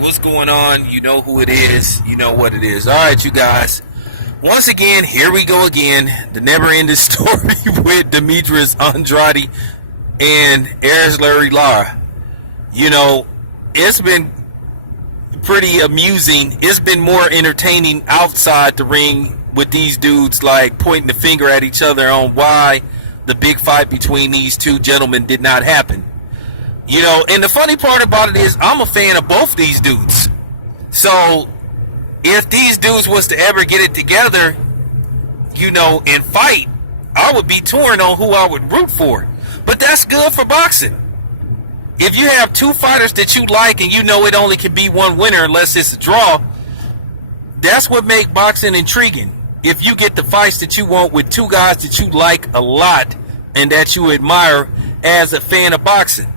what's going on? You know who it is. You know what it is. All right, you guys. Once again, here we go again. The never-ending story with Demetrius Andrade and Lara. You know, it's been pretty amusing. It's been more entertaining outside the ring with these dudes, like, pointing the finger at each other on why the big fight between these two gentlemen did not happen. You know, and the funny part about it is I'm a fan of both these dudes. So if these dudes was to ever get it together, you know, and fight, I would be torn on who I would root for. But that's good for boxing. If you have two fighters that you like and you know it only can be one winner unless it's a draw, that's what makes boxing intriguing. If you get the fights that you want with two guys that you like a lot and that you admire as a fan of boxing.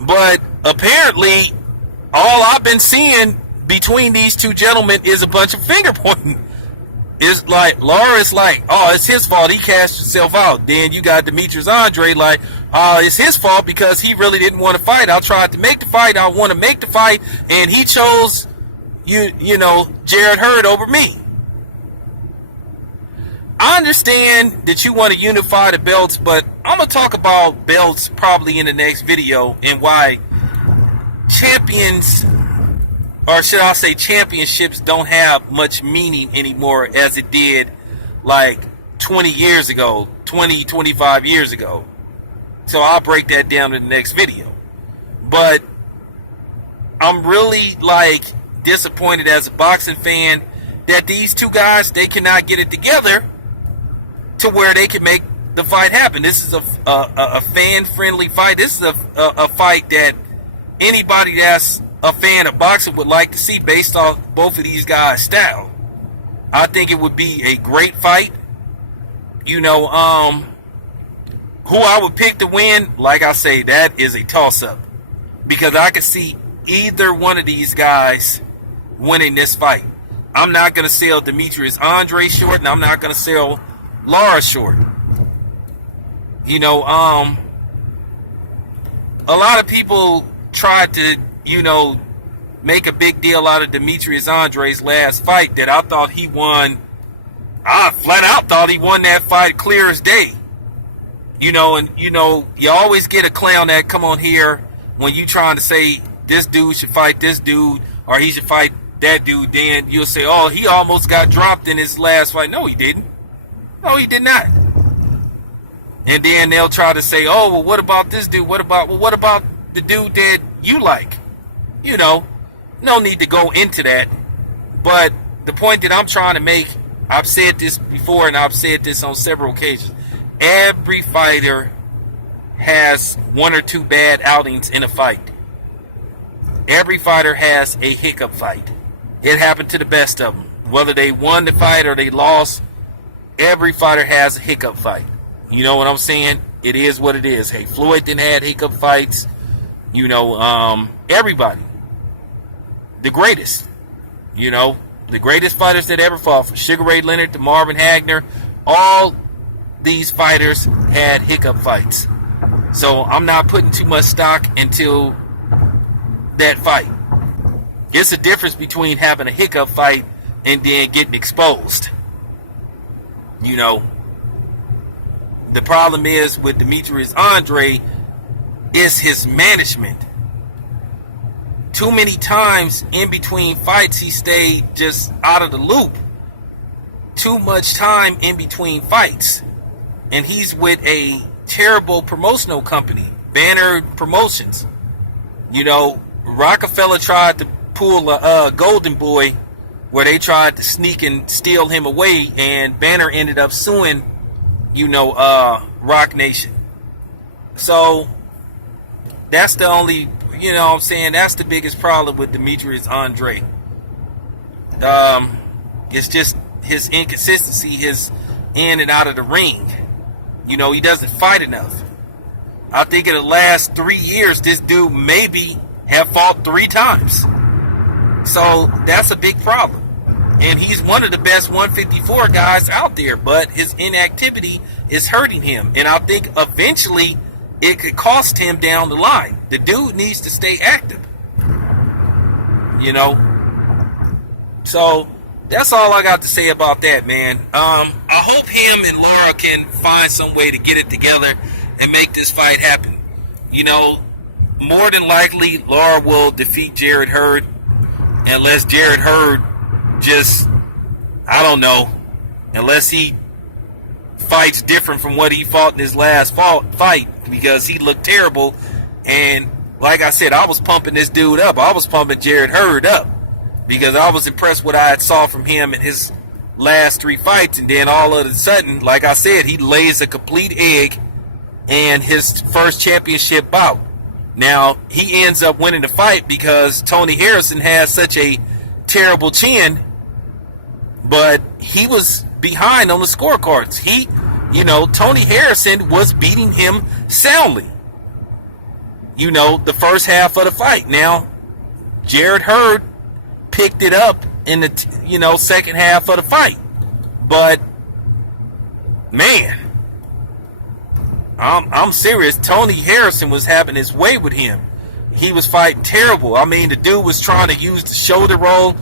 But apparently, all I've been seeing between these two gentlemen is a bunch of finger pointing. It's like, Lara's like, oh, it's his fault. He cashed himself out. Then you got Demetrius Andrade like, oh, it's his fault because he really didn't want to fight. I tried to make the fight. I want to make the fight. And he chose, you know, Jared Hurd over me. I understand that you want to unify the belts, but I'm going to talk about belts probably in the next video and why champions, or should I say championships, don't have much meaning anymore as it did like 20 years ago, 25 years ago. So I'll break that down in the next video. But I'm really like disappointed as a boxing fan that these two guys, they cannot get it together to where they can make the fight happen. This is a fan-friendly fight. This is a fight that anybody that's a fan of boxing would like to see based off both of these guys' style. I think it would be a great fight. You know, who I would pick to win, like I say, that is a toss-up. Because I could see either one of these guys winning this fight. I'm not going to sell Demetrius Andrade short, and I'm not going to sell Lara short. You know, a lot of people tried to, you know, make a big deal out of Demetrius Andrade's last fight that I thought he won. I flat out thought he won that fight clear as day. You know, and you know, you always get a clown that come on here when you trying to say this dude should fight this dude or he should fight that dude. Then you'll say, oh, he almost got dropped in his last fight. No, he didn't. No, he did not. And then they'll try to say, oh, well, what about this dude? What about the dude that you like? You know, no need to go into that. But the point that I'm trying to make, I've said this before and I've said this on several occasions. Every fighter has one or two bad outings in a fight. Every fighter has a hiccup fight. It happened to the best of them. Whether they won the fight or they lost, every fighter has a hiccup fight. You know what I'm saying? It is what it is. Hey, Floyd didn't had hiccup fights. You know, everybody. The greatest. You know, the greatest fighters that ever fought, from Sugar Ray Leonard to Marvin Hagler, all these fighters had hiccup fights. So I'm not putting too much stock into that fight. It's a difference between having a hiccup fight and then getting exposed. You know, the problem is with Demetrius Andrade is his management. Too many times in between fights he stayed just out of the loop. Too much time in between fights. And he's with a terrible promotional company, Banner Promotions. You know, Rockefeller tried to pull a Golden Boy where they tried to sneak and steal him away, and Banner ended up suing, you know, Rock Nation. So that's the only, you know what I'm saying, that's the biggest problem with Demetrius Andrade. It's just his inconsistency, his in and out of the ring. You know, he doesn't fight enough. I think in the last 3 years, this dude maybe have fought 3 times. So that's a big problem. And he's one of the best 154 guys out there, but his inactivity is hurting him. And I think eventually it could cost him down the line. The dude needs to stay active. you know. So that's all I got to say about that, man. I hope him and Lara can find some way to get it together and make this fight happen. You know, more than likely, Lara will defeat Jarrett Hurd unless Jarrett Hurd just, I don't know, unless he fights different from what he fought in his last fight, because he looked terrible. And like I said, I was pumping this dude up. I was pumping Jarrett Hurd up because I was impressed with what I had saw from him in his last 3 fights. And then all of a sudden, like I said, he lays a complete egg in his first championship bout. Now, he ends up winning the fight because Tony Harrison has such a terrible chin, but he was behind on the scorecards. Tony Harrison was beating him soundly, the first half of the fight. Now, Jarrett Hurd picked it up in the, second half of the fight. But, man, I'm serious. Tony Harrison was having his way with him. He was fighting terrible. I mean, the dude was trying to use the shoulder roll,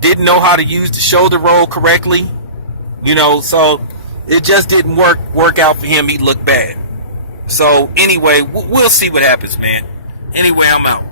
didn't know how to use the shoulder roll correctly. So it just didn't work out for him. He looked bad. So anyway, we'll see what happens, man. Anyway, I'm out.